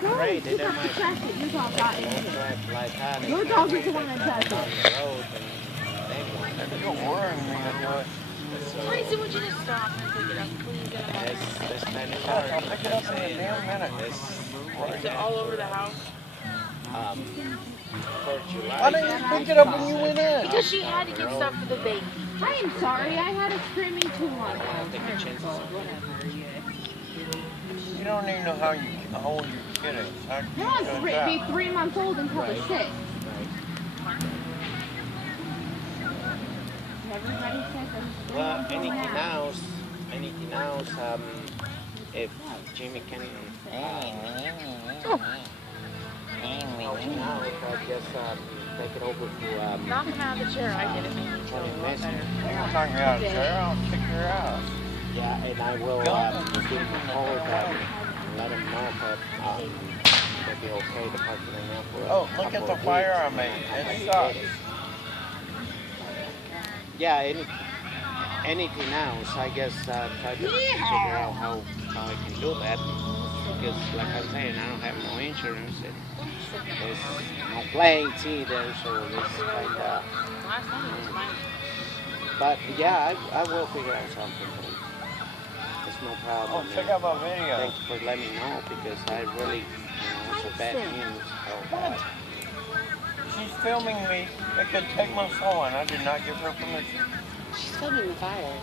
great. You They have to might trash it. Your dog got into also it. have like that. Your dog is the one that does on it. the road and You're worrying me to do it. Tracy, would you just stop and pick it up, please? In a moment. this kind of I'll car. pick it up in a damn minute. Is it all over the house? For July. Why didn't you pick it up when you went in? Because she had to get stuff for the baby. I am sorry. I had a screaming too long. Take a chance. You don't even know how old your kid is. How He'll be 3 months old until the 6th. Everybody says I'm Well, anything else? If Jimmy can help out, I guess take it over to Knock him out of the chair. I get it. Tony Messi. You're talking out of chair. I'll kick your ass. Yeah, and I will give him a call and let him know that it'll be okay to park it in there for Oh, look at the fire I made. It sucks. Yeah, anything else, I guess try to figure out how I can do that. Because like I'm saying, I don't have no insurance and there's no plates either, so it's kind of... But yeah, I will figure out something. It's no problem. Oh, check out my video. Thanks for letting me know because I really, it's a bad news. So, She's filming me. It could take my soul, and I did not give her permission. She's filming the fire.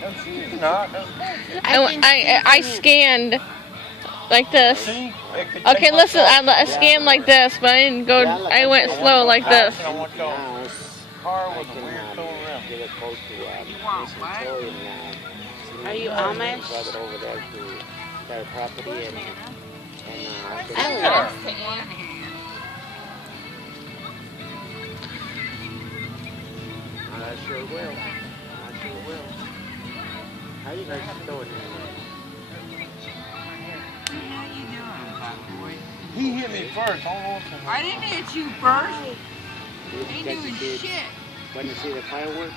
No, she's not. No, I scanned like this. see? It could Okay, take my listen, soul. I scanned like this, but I didn't go, I went slow like this. I want your now car I with a can weird cool rim. give a call to Miss Victoria now. Are you Drive Amish? it over there to their property and Ella. I sure will. How you guys doing? He hit me first. I didn't hit you first. Did Ain't you doing see it? shit. When you see the fireworks?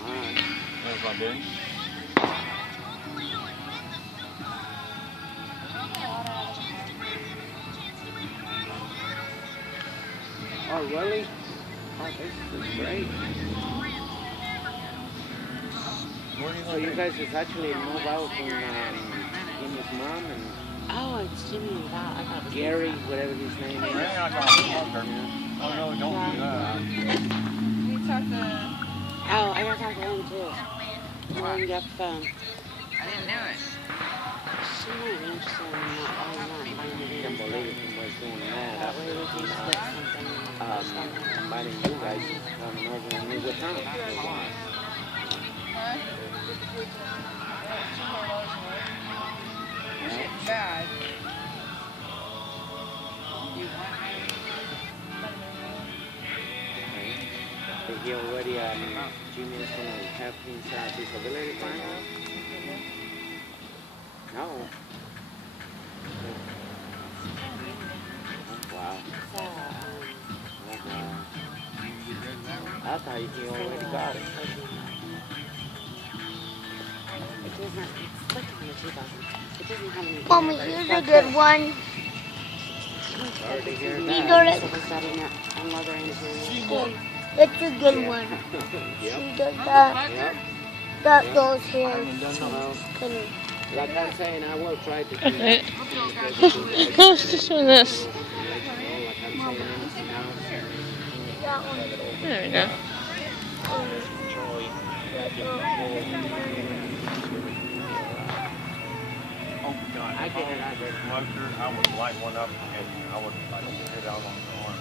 Alright. There's my dude. Oh, really? Oh, this is great. Where do you So you guys just actually move out from Jimmy's mom and Oh, it's Jimmy and Val. I thought it was Gary, whatever his name is. You're not gonna fuck her. Oh no, don't do that. You talked to. Oh, I gotta talk to him too. Tell him to get off the phone. I didn't do it. She might be interested in not buying I it. can't believe it was doing that. That way we can split something. Inviting you guys to come over and meet with her. Bad. He already, Jimmy is going to have his disability plan? No. Wow. I thought he already got it. It doesn't, it's like on the 2000. It doesn't have any. Mommy, here's a good one. Sorry to hear You that. got it. On leather interior. It's a good one. Yep. She does that. Yep. That goes here. Well, Can- like I'm saying, I will try to do that. Let's just do this. Like I'm saying, anything else, That one. There we go. Troy. Oh God! I get it, I get it. Smoker, I would light one up and I would put it out on the horn.